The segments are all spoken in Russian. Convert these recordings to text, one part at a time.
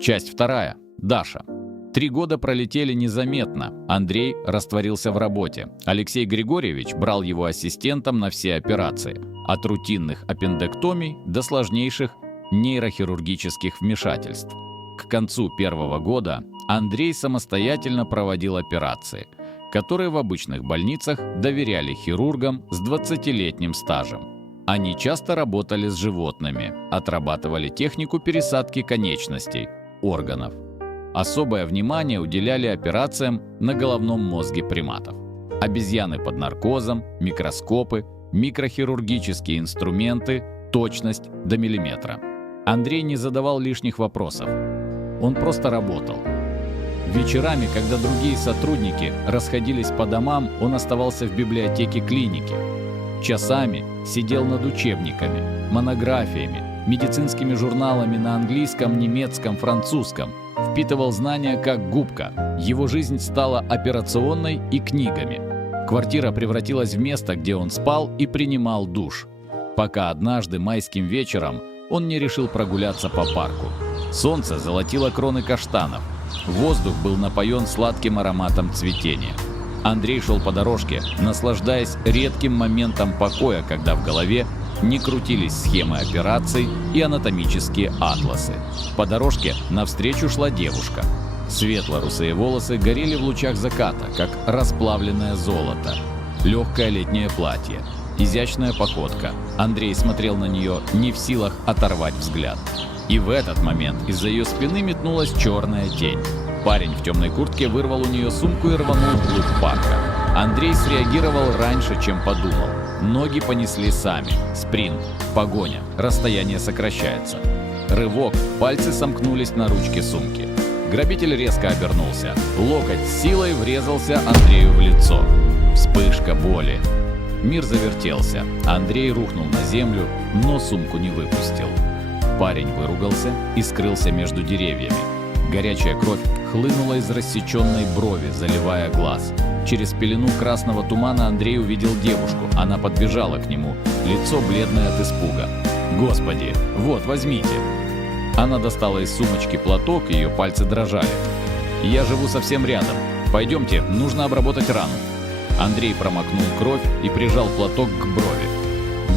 Часть вторая. Даша. 3 года пролетели незаметно. Андрей растворился в работе. Алексей Григорьевич брал его ассистентом на все операции. От рутинных аппендэктомий до сложнейших нейрохирургических вмешательств. К концу 1-го года Андрей самостоятельно проводил операции, которые в обычных больницах доверяли хирургам с 20-летним стажем. Они часто работали с животными, отрабатывали технику пересадки конечностей, органов. Особое внимание уделяли операциям на головном мозге приматов. Обезьяны под наркозом, микроскопы, микрохирургические инструменты, точность до миллиметра. Андрей не задавал лишних вопросов. Он просто работал. Вечерами, когда другие сотрудники расходились по домам, он оставался в библиотеке клиники. Часами сидел над учебниками, монографиями, медицинскими журналами на английском, немецком, французском. Впитывал знания как губка. Его жизнь стала операционной и книгами. Квартира превратилась в место, где он спал и принимал душ. Пока однажды майским вечером он не решил прогуляться по парку. Солнце золотило кроны каштанов. Воздух был напоен сладким ароматом цветения. Андрей шел по дорожке, наслаждаясь редким моментом покоя, когда в голове не крутились схемы операций и анатомические атласы. По дорожке навстречу шла девушка. Светло-русые волосы горели в лучах заката, как расплавленное золото. Легкое летнее платье, изящная походка. Андрей смотрел на нее, не в силах оторвать взгляд. И в этот момент из-за ее спины метнулась черная тень. Парень в темной куртке вырвал у нее сумку и рванул вглубь парка. Андрей среагировал раньше, чем подумал. Ноги понесли сами. Спринт, погоня, расстояние сокращается. Рывок, пальцы сомкнулись на ручке сумки. Грабитель резко обернулся. Локоть с силой врезался Андрею в лицо. Вспышка боли. Мир завертелся. Андрей рухнул на землю, но сумку не выпустил. Парень выругался и скрылся между деревьями. Горячая кровь хлынула из рассеченной брови, заливая глаз. Через пелену красного тумана Андрей увидел девушку. Она подбежала к нему, лицо бледное от испуга. «Господи, вот, возьмите!» Она достала из сумочки платок, ее пальцы дрожали. «Я живу совсем рядом. Пойдемте, нужно обработать рану». Андрей промокнул кровь и прижал платок к брови.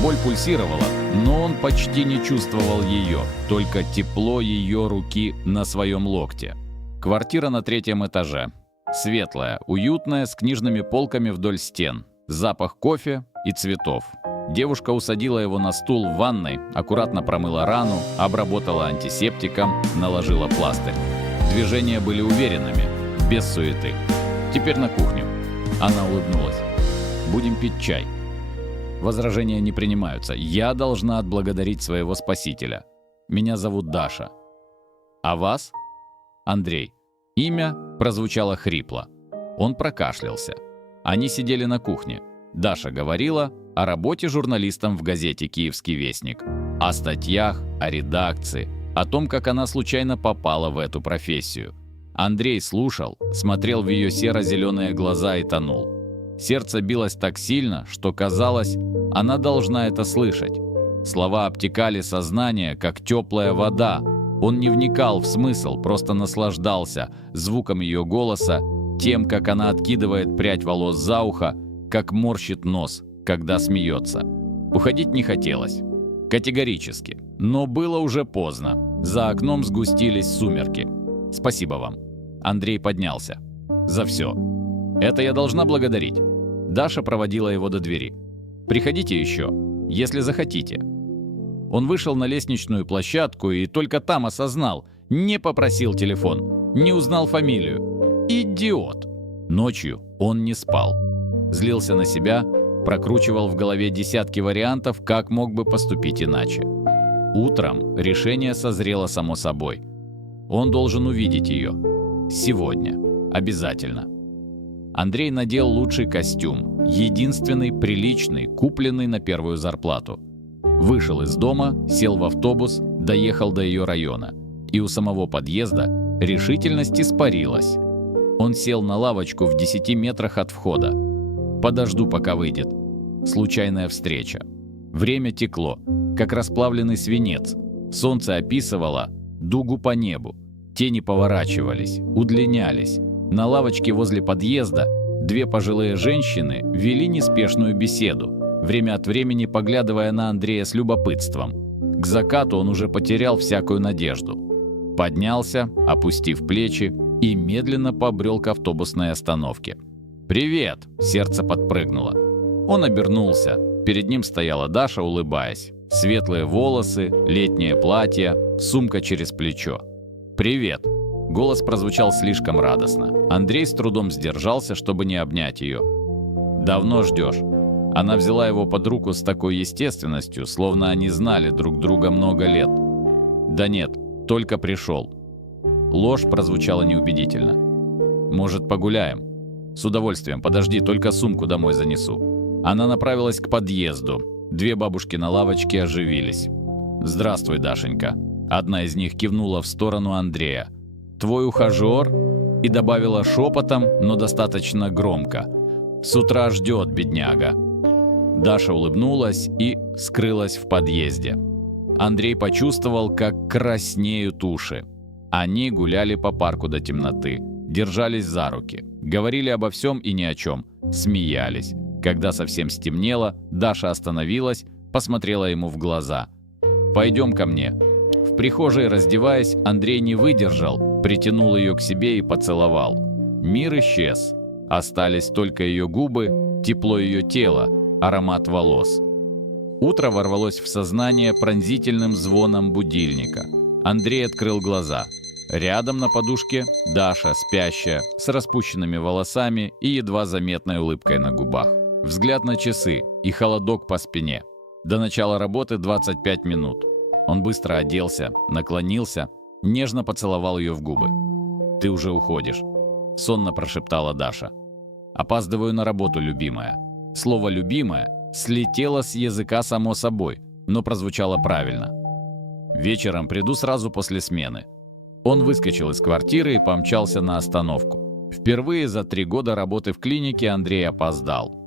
Боль пульсировала, но он почти не чувствовал ее, только тепло ее руки на своем локте. Квартира на 3-м этаже. Светлая, уютная, с книжными полками вдоль стен. Запах кофе и цветов. Девушка усадила его на стул в ванной, аккуратно промыла рану, обработала антисептиком, наложила пластырь. Движения были уверенными, без суеты. «Теперь на кухню». Она улыбнулась. «Будем пить чай». Возражения не принимаются. Я должна отблагодарить своего спасителя. Меня зовут Даша. А вас? Андрей. Имя прозвучало хрипло. Он прокашлялся. Они сидели на кухне. Даша говорила о работе журналистом в газете «Киевский вестник», о статьях, о редакции, о том, как она случайно попала в эту профессию. Андрей слушал, смотрел в ее серо-зеленые глаза и тонул. Сердце билось так сильно, что казалось, она должна это слышать. Слова обтекали сознание, как теплая вода. Он не вникал в смысл, просто наслаждался звуком ее голоса, тем, как она откидывает прядь волос за ухо, как морщит нос, когда смеется. Уходить не хотелось. Категорически. Но было уже поздно. За окном сгустились сумерки. «Спасибо вам». Андрей поднялся. «За все. Это я должна благодарить». Даша проводила его до двери. «Приходите еще, если захотите». Он вышел на лестничную площадку и только там осознал, не попросил телефон, не узнал фамилию. Идиот! Ночью он не спал. Злился на себя, прокручивал в голове десятки вариантов, как мог бы поступить иначе. Утром решение созрело само собой. Он должен увидеть ее. Сегодня. Обязательно. Андрей надел лучший костюм, единственный приличный, купленный на первую зарплату. Вышел из дома, сел в автобус, доехал до ее района. И у самого подъезда решительность испарилась. Он сел на лавочку в 10 метрах от входа. Подожду, пока выйдет. Случайная встреча. Время текло, как расплавленный свинец. Солнце описывало дугу по небу. Те не поворачивались, удлинялись. На лавочке возле подъезда две пожилые женщины вели неспешную беседу, время от времени поглядывая на Андрея с любопытством. К закату он уже потерял всякую надежду. Поднялся, опустив плечи, и медленно побрел к автобусной остановке. «Привет!» – сердце подпрыгнуло. Он обернулся. Перед ним стояла Даша, улыбаясь. Светлые волосы, летнее платье, сумка через плечо. «Привет!» Голос прозвучал слишком радостно. Андрей с трудом сдержался, чтобы не обнять ее. «Давно ждешь?» Она взяла его под руку с такой естественностью, словно они знали друг друга много лет. «Да нет, только пришел». Ложь прозвучала неубедительно. «Может, погуляем?» «С удовольствием, подожди, только сумку домой занесу». Она направилась к подъезду. Две бабушки на лавочке оживились. «Здравствуй, Дашенька». Одна из них кивнула в сторону Андрея. «Твой ухажер?» И добавила шепотом, но достаточно громко. «С утра ждет, бедняга». Даша улыбнулась и скрылась в подъезде. Андрей почувствовал, как краснеют уши. Они гуляли по парку до темноты, держались за руки, говорили обо всем и ни о чем, смеялись. Когда совсем стемнело, Даша остановилась, посмотрела ему в глаза. «Пойдем ко мне». В прихожей, раздеваясь, Андрей не выдержал, притянул ее к себе и поцеловал. Мир исчез. Остались только ее губы, тепло ее тела, аромат волос. Утро ворвалось в сознание пронзительным звоном будильника. Андрей открыл глаза. Рядом на подушке Даша, спящая, с распущенными волосами и едва заметной улыбкой на губах. Взгляд на часы и холодок по спине. До начала работы 25 минут. Он быстро оделся, наклонился, нежно поцеловал ее в губы. «Ты уже уходишь», — сонно прошептала Даша. «Опаздываю на работу, любимая». Слово «любимая» слетело с языка само собой, но прозвучало правильно. «Вечером приду сразу после смены». Он выскочил из квартиры и помчался на остановку. Впервые за 3 года работы в клинике Андрей опоздал.